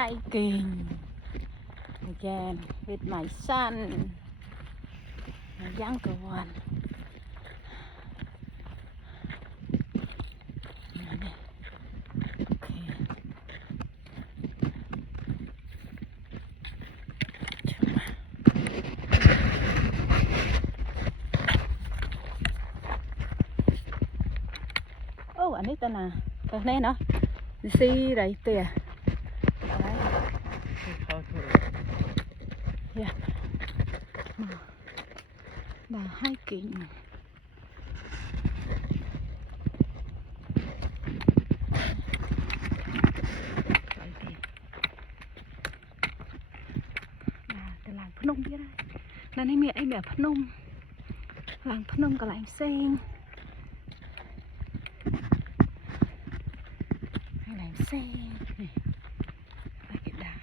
hiking again with my son, my younger one. Okay. Oh, anh ấy tên là cái này nó si đây tìa. Yeah. The hiking. Cái làng Phnom kia đây. Là này mẹ em ở Phnom. Làng Phnom có làng sen. Hay làng sen này. Đây cái đà.